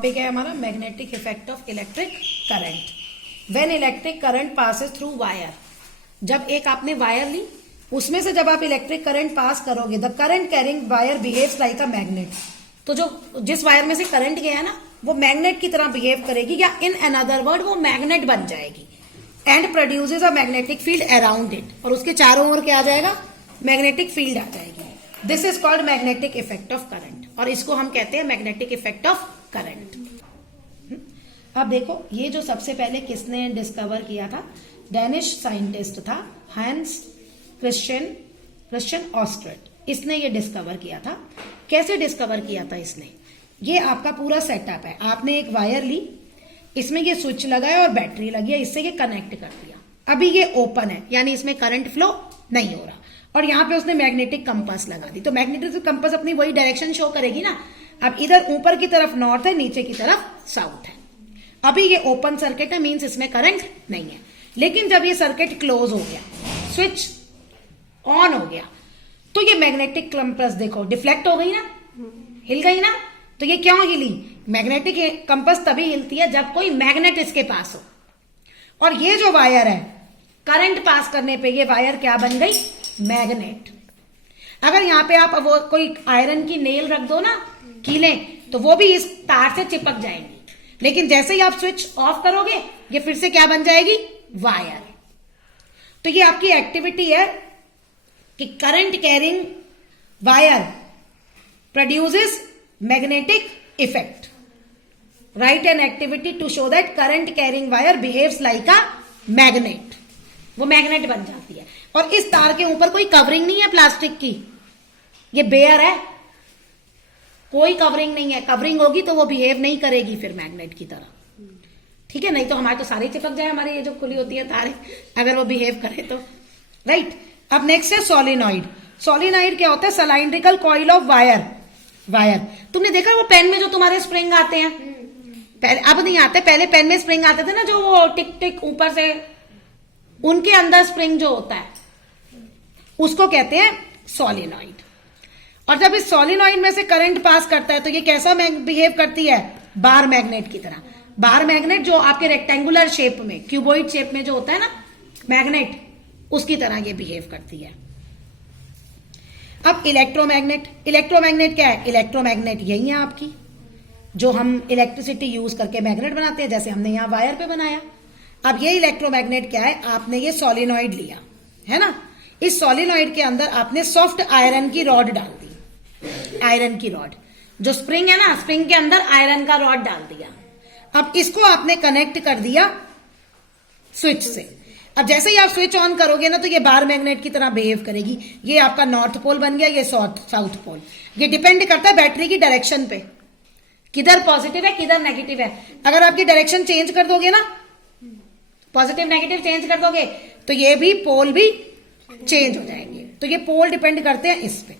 Topic है हमारा magnetic effect of electric current. When electric current passes through wire, जब एक आपने वायर ली, उसमें से जब आप इलेक्ट्रिक करंट पास करोगे, the current carrying wire behaves like a magnet. तो जो जिस वायर में से करंट गया ना, वो मैग्नेट की तरह बिहेव करेगी, या इन अनदर वर्ड वो मैग्नेट बन जाएगी and produces a magnetic field around it, और उसके चारों ओर क्या आ जाएगा, मैग्नेटिक फील्ड आ जाएगी। This is called magnetic effect of current, और इसको हम कहते हैं मैग्नेटिक इफेक्ट ऑफ करंट। अब देखो, ये जो सबसे पहले किसने डिस्कवर किया था, डेनिश साइंटिस्ट था हैंस क्रिश्चियन ऑस्ट्रेट, इसने ये डिस्कवर किया था। कैसे डिस्कवर किया था इसने, ये आपका पूरा सेटअप है। आपने एक वायर ली, इसमें ये स्विच लगाया और बैटरी लगी है, इससे ये कनेक्ट कर दिया। अभी ये ओपन है, यानी इसमें करंट फ्लो नहीं हो रहा, और यहाँ पे उसने मैग्नेटिक कंपास लगा दी। तो मैग्नेटिक कंपास अपनी वही डायरेक्शन शो करेगी ना। अब इधर ऊपर की तरफ नॉर्थ है, नीचे की तरफ साउथ है। अभी ये ओपन सर्किट है, मींस इसमें करंट नहीं है। लेकिन जब ये सर्किट क्लोज हो गया, स्विच ऑन हो गया, तो ये मैग्नेटिक कंपास देखो डिफ्लेक्ट हो गई ना, हिल गई ना। तो ये क्यों हिली, मैग्नेटिक कंपास तभी हिलती है जब कोई मैग्नेट इसके पास हो। और ये जो वायर है, करंट पास करने पे ये वायर क्या बन गई, मैग्नेट। अगर यहाँ पे आप वो कोई आयरन की नेल रख दो ना, कीलें, तो वो भी इस तार से चिपक जाएंगी। लेकिन जैसे ही आप स्विच ऑफ करोगे, ये फिर से क्या बन जाएगी, वायर। तो ये आपकी एक्टिविटी है कि current carrying wire produces magnetic effect. Right an activity to show that current carrying wire behaves like a magnet. वो मैग्नेट बन जाती है। और इस तार के ऊपर कोई कवरिंग नहीं है प्लास्टिक की, ये बेयर है, कोई कवरिंग नहीं है। कवरिंग होगी तो वो बिहेव नहीं करेगी फिर मैग्नेट की तरह, ठीक है। नहीं तो हमारे तो सारे चिपक जाए, हमारी ये जो खुली होती है तारें, अगर वो बिहेव करे तो, राइट। अब नेक्स्ट है सोलिनॉइड। सोलिनॉइड क्या होता है, सिलिंड्रिकल कॉइल ऑफ वायर। तुमने देखा वो पेन में जो तुम्हारे स्प्रिंग आते हैं, पहले अब नहीं आते, पहले पेन में स्प्रिंग आते थे ना, जो वो टिक टिक ऊपर से, उनके अंदर स्प्रिंग जो होता है उसको कहते हैं सोलिनॉइड। और जब इस सोलिनॉइड में से करंट पास करता है तो ये कैसा बिहेव करती है, बार मैग्नेट की तरह। बार मैग्नेट जो आपके रेक्टेंगुलर शेप में, क्यूबॉइड शेप में जो होता है ना मैग्नेट, उसकी तरह ये बिहेव करती है। अब इलेक्ट्रोमैग्नेट क्या है, इलेक्ट्रोमैग्नेट यही है आपकी, जो हम इलेक्ट्रिसिटी यूज करके मैग्नेट बनाते हैं, जैसे हमने यहां वायर पे बनाया। अब ये इलेक्ट्रोमैग्नेट क्या है, आपने ये सोलिनॉइड लिया है ना, इस सोलिनॉइड के अंदर आपने सॉफ्ट आयरन की रॉड डाल दी। आयरन की रॉड, जो स्प्रिंग है ना, स्प्रिंग के अंदर आयरन का रॉड डाल दिया। अब इसको आपने कनेक्ट कर दिया स्विच से। अब जैसे ही आप स्विच ऑन करोगे ना, तो ये बार मैग्नेट की तरह बिहेव करेगी। ये आपका नॉर्थ पोल बन गया, ये साउथ पोल। ये डिपेंड करता है बैटरी की डायरेक्शन पे, किधर पॉजिटिव है किधर नेगेटिव है। अगर आपकी डायरेक्शन चेंज कर दोगे ना, पॉजिटिव नेगेटिव चेंज कर दोगे, तो ये भी पोल भी चेंज हो जाएंगे। तो ये पोल डिपेंड करते हैं इस पे।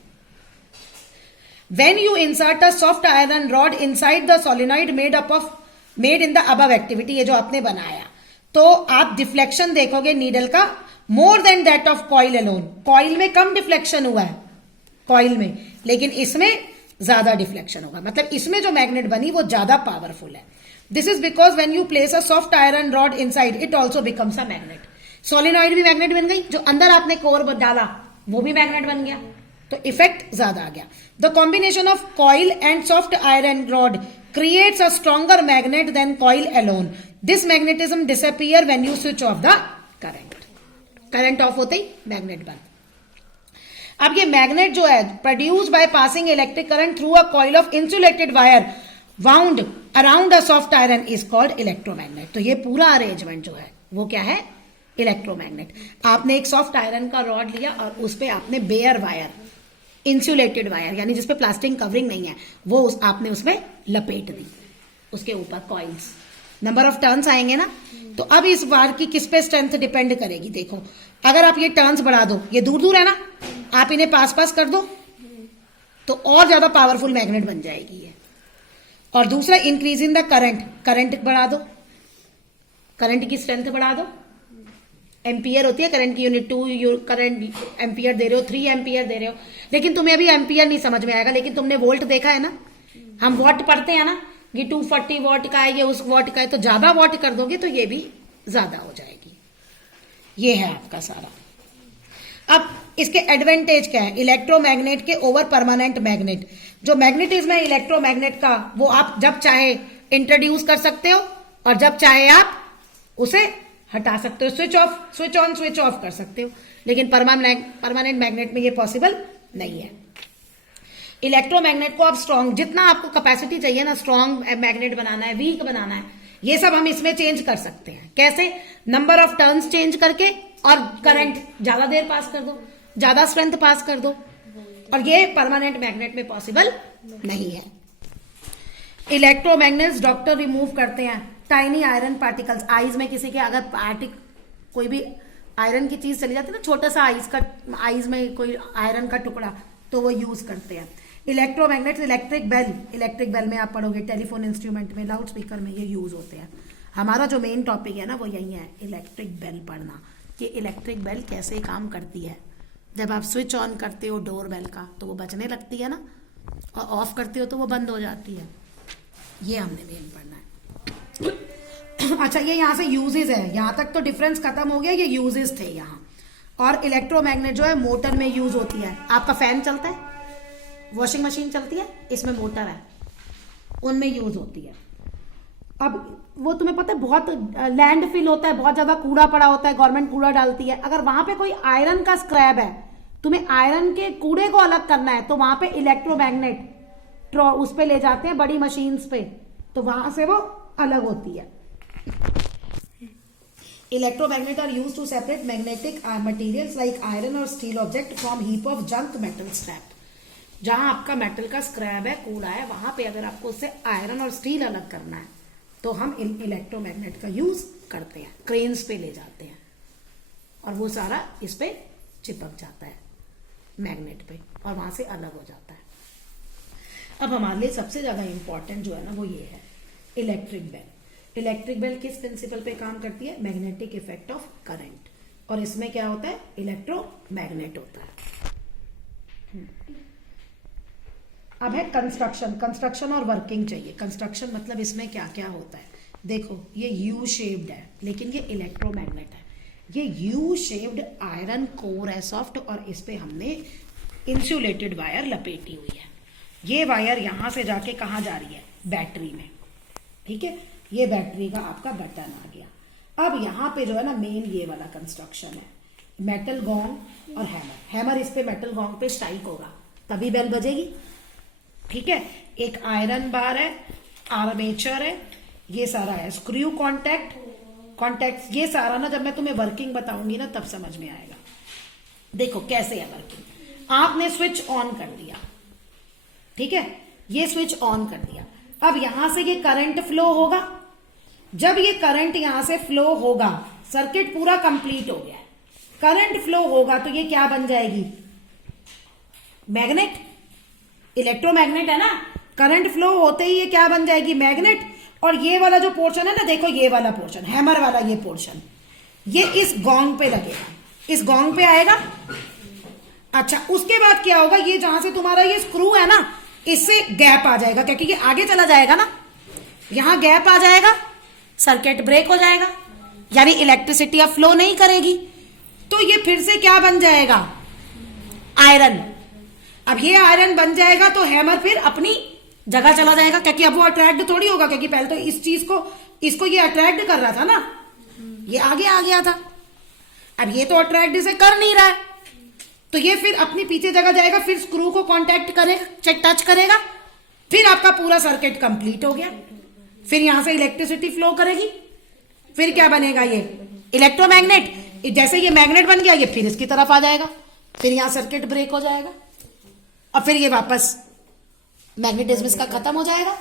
When you insert a soft iron rod inside the solenoid made in the above activity, ये जो आपने बनाया, तो आप डिफ्लेक्शन देखोगे नीडल का more than that of coil alone. Coil में कम डिफ्लेक्शन हुआ है, कॉइल में, लेकिन इसमें ज्यादा डिफ्लेक्शन होगा। मतलब इसमें जो मैग्नेट बनी वो ज्यादा पावरफुल है। This is because when you place a soft iron rod inside it also becomes a magnet. Solenoid भी मैग्नेट बन गई, जो अंदर आपने कोर डाला वो भी मैग्नेट बन गया, तो इफेक्ट ज्यादा आ गया। The combination of coil and soft iron rod creates a stronger magnet than coil alone. This magnetism disappear when you switch off the current. Current off होते ही मैग्नेट बंद। अब ये मैग्नेट जो है, produce by passing electric current through a coil of insulated wire wound around a soft iron is called electromagnet. तो ये पूरा अरेंजमेंट जो है वो क्या है, इलेक्ट्रोमैग्नेट। आपने एक सॉफ्ट आयरन का रॉड लिया और उस पे आपने बेयर वायर, इंसुलेटेड वायर, यानी जिसपे प्लास्टिक कवरिंग नहीं है, वो आपने उसमें लपेट दी, उसके ऊपर कॉइल्स। नंबर ऑफ टर्न्स आएंगे ना, तो अब इस वायर की किस पे स्ट्रेंथ डिपेंड करेगी। देखो, अगर आप ये टर्न्स बढ़ा दो, ये दूर दूर है ना, आप इन्हें पास पास कर दो, तो और ज्यादा पावरफुल मैग्नेट बन जाएगी ये। और दूसरा, इंक्रीज इन द करंट बढ़ा दो, करंट की स्ट्रेंथ बढ़ा दो। एम्पियर होती है करंट की यूनिट, 2 करंट एम्पियर दे रहे हो, 3 एम्पियर दे रहे हो, लेकिन तुम्हें अभी एम्पियर नहीं समझ में आएगा। लेकिन तुमने वोल्ट देखा है ना, हम वॉट पढ़ते हैं ना, ये 240 वॉट का है, ये उस वॉट का है, तो ज्यादा वॉट कर दोगे तो ये भी ज्यादा हो जाएगी। ये है आपका सारा। अब इसके एडवांटेज क्या है इलेक्ट्रोमैग्नेट के ओवर परमानेंट मैग्नेट। जो मैग्नेटिज्म है इलेक्ट्रोमैग्नेट का वो आप जब चाहे इंट्रोड्यूस कर सकते हो और जब चाहे आप उसे हटा सकते हो, स्विच ऑन स्विच ऑफ कर सकते हो, लेकिन परमानेंट मैग्नेट में ये पॉसिबल नहीं है। इलेक्ट्रोमैग्नेट को आप स्ट्रॉन्ग, जितना आपको कैपेसिटी चाहिए ना, स्ट्रॉन्ग मैग्नेट बनाना है, वीक बनाना है, ये सब हम इसमें चेंज कर सकते हैं। कैसे? नंबर ऑफ टर्न्स चेंज करके और करंट ज्यादा देर पास कर दो, ज्यादा स्ट्रेंथ पास कर दो, और ये परमानेंट मैग्नेट में पॉसिबल नहीं है। इलेक्ट्रोमैग्नेट्स डॉक्टर रिमूव करते हैं टाइनी आयरन पार्टिकल्स। आईज में किसी के अगर कोई भी आयरन की चीज चली जाती है ना, छोटा सा आईज में कोई आयरन का टुकड़ा, तो वो यूज करते हैं। इलेक्ट्रोमैग्नेट्स इलेक्ट्रिक बेल में आप पढ़ोगे, टेलीफोन इंस्ट्रूमेंट में, लाउड स्पीकर में ये यूज होते हैं। हमारा जो मेन टॉपिक है ना वो यही है, इलेक्ट्रिक बेल पढ़ना, कि इलेक्ट्रिक बेल कैसे काम करती है। जब आप स्विच ऑन करते हो डोर बेल का तो वो बजने लगती है ना, और ऑफ करते हो तो वो बंद हो जाती है। ये हमने मेन पढ़ना है। अच्छा, ये यहाँ से यूजेस है, यहाँ तक तो डिफरेंस खत्म हो गया, ये यूजेस थे यहाँ। और इलेक्ट्रोमैग्नेट जो है मोटर में यूज होती है। आपका फैन चलता है, वॉशिंग मशीन चलती है, इसमें मोटर है, उनमें यूज होती है। अब वो तुम्हें पता है बहुत लैंड फिल होता है, बहुत ज्यादा कूड़ा पड़ा होता है, गवर्नमेंट कूड़ा डालती है। अगर वहां पे कोई आयरन का स्क्रैप है, तुम्हें आयरन के कूड़े को अलग करना है, तो वहां पे इलेक्ट्रोमैग्नेट उस पे ले जाते हैं बड़ी मशीन्स पे, तो वहां से वो अलग होती है। Electromagnet are used to separate magnetic materials like iron और steel object from heap of junk metal scrap. जहां आपका मेटल का स्क्रैप है, कूड़ा है, वहां पे अगर आपको उससे आयरन और स्टील अलग करना है तो हम इलेक्ट्रोमैग्नेट का यूज करते हैं, क्रेन्स पे ले जाते हैं और वो सारा इस पे चिपक जाता है मैग्नेट पे और वहां से अलग हो जाता है। अब हमारे लिए सबसे ज्यादा इंपॉर्टेंट जो है ना वो ये है इलेक्ट्रिक बेल। इलेक्ट्रिक बेल किस प्रिंसिपल पे काम करती है? मैग्नेटिक इफेक्ट ऑफ करंट, और इसमें क्या होता है? इलेक्ट्रोमैग्नेट होता है। अब है कंस्ट्रक्शन और वर्किंग चाहिए। कंस्ट्रक्शन मतलब इसमें क्या क्या होता है, देखो ये यू शेप्ड है लेकिन ये इलेक्ट्रोमैग्नेट है। ये यू शेप्ड आयरन कोर है सॉफ्ट, और इस पे हमने इंसुलेटेड वायर लपेटी हुई है। ये वायर यहां से जाके कहाँ जा रही है? बैटरी में। ठीक है, ये बैटरी का आपका बटन आ गया। अब यहाँ पे जो है ना मेन ये वाला कंस्ट्रक्शन है, मेटल गोंग और हैमर इस पे मेटल गोंग पे स्ट्राइक होगा तभी बेल बजेगी। ठीक है, एक आयरन बार है, आर्मेचर है, ये सारा है, स्क्रू कॉन्टैक्ट, ये सारा ना जब मैं तुम्हें वर्किंग बताऊंगी ना तब समझ में आएगा। देखो कैसे है वर्किंग। आपने स्विच ऑन कर दिया, ठीक है, ये स्विच ऑन कर दिया। अब यहां से ये करंट फ्लो होगा। जब ये करंट यहां से फ्लो होगा, सर्किट पूरा कंप्लीट हो गया है, करंट फ्लो होगा तो ये क्या बन जाएगी? मैग्नेट। इलेक्ट्रोमैग्नेट है ना, करंट फ्लो होते ही ये क्या बन जाएगी? मैग्नेट। और ये वाला जो पोर्शन है ना, देखो ये वाला पोर्शन, हैमर वाला ये पोर्शन, ये इस गोंग पे लगेगा, इस गोंग पे आएगा। अच्छा, उसके बाद क्या होगा? ये जहां से तुम्हारा ये स्क्रू है ना, इससे गैप आ जाएगा, क्योंकि ये आगे चला जाएगा ना, यहां गैप आ जाएगा, सर्किट ब्रेक हो जाएगा, यानी इलेक्ट्रिसिटी अब फ्लो नहीं करेगी। तो ये फिर से क्या बन जाएगा? आयरन। अब ये आयरन बन जाएगा तो हैमर फिर अपनी जगह चला जाएगा, क्योंकि अब वो अट्रैक्ट थोड़ी होगा, क्योंकि पहले तो इस चीज को, इसको ये अट्रैक्ट कर रहा था ना, ये आगे आ गया था, अब ये तो अट्रैक्ट इसे कर नहीं रहा है, तो ये फिर अपनी पीछे जगह जाएगा, फिर स्क्रू को कांटेक्ट करेगा, टच करेगा, फिर आपका पूरा सर्किट कंप्लीट हो गया। फिर यहां से इलेक्ट्रिसिटी फ्लो करेगी, फिर क्या बनेगा? ये इलेक्ट्रोमैग्नेट। जैसे ये मैग्नेट बन गया, ये फिर इसकी तरफ आ जाएगा, फिर यहां सर्किट ब्रेक हो जाएगा, और फिर ये वापस मैग्नेटिज्म इसका खत्म हो जाएगा।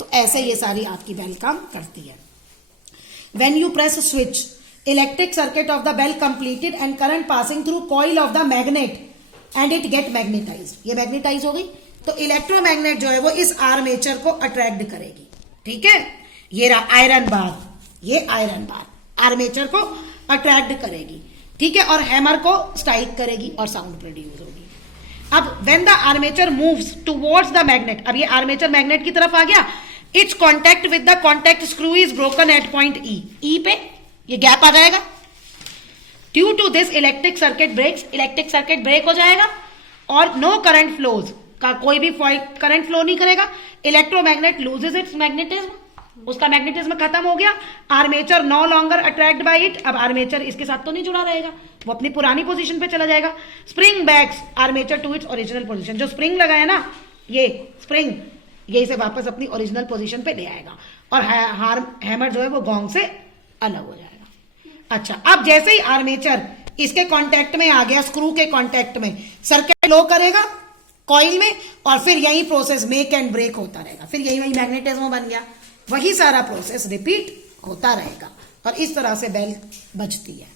तो ऐसे ये सारी आपकी बेल काम करती है। When you press switch, electric circuit of the bell completed and current passing through coil of the magnet and it get magnetized. ये मैग्नेटाइज हो गई तो इलेक्ट्रोमैग्नेट जो है वो इस आर्मेचर को अट्रैक्ट करेगी। ठीक है, ये रहा आयरन बार, ये आयरन बार आर्मेचर को अट्रैक्ट करेगी। ठीक है, और हैमर को स्ट्राइक करेगी और साउंड प्रोड्यूस होगी। अब when the armature moves towards the magnet, अब ये आर्मेचर मैग्नेट की तरफ आ गया, its contact with the contact screw is broken at point E पे ये गैप आ जाएगा। Due to this electric circuit breaks, electric circuit break हो जाएगा और नो करंट फ्लोज, का कोई भी करंट फ्लो नहीं करेगा। इलेक्ट्रोमैग्नेट लूजेस इट्स मैग्नेटिज्म, उसका मैग्नेटिज्म खत्म हो गया। Armature no longer attract by it, अब आर्मेचर इसके साथ तो नहीं जुड़ा रहेगा, वो अपनी पुरानी पोजीशन पे चला जाएगा। Spring backs armature to its original position, जो स्प्रिंग लगाया ना ये स्प्रिंग, ये इसे वापस अपनी ओरिजिनल पोजीशन पे ले आएगा और हैमर जो है वो गोंग से अलग हो जाएगा। अच्छा, अब जैसे ही आर्मेचर इसके कांटेक्ट में आ गया, स्क्रू के कांटेक्ट में, सर्किट फ्लो करेगा कॉइल में और फिर यही प्रोसेस मेक एंड ब्रेक होता रहेगा, फिर यही वही मैग्नेटिज्म बन गया, वही सारा प्रोसेस रिपीट होता रहेगा और इस तरह से बेल बजती है।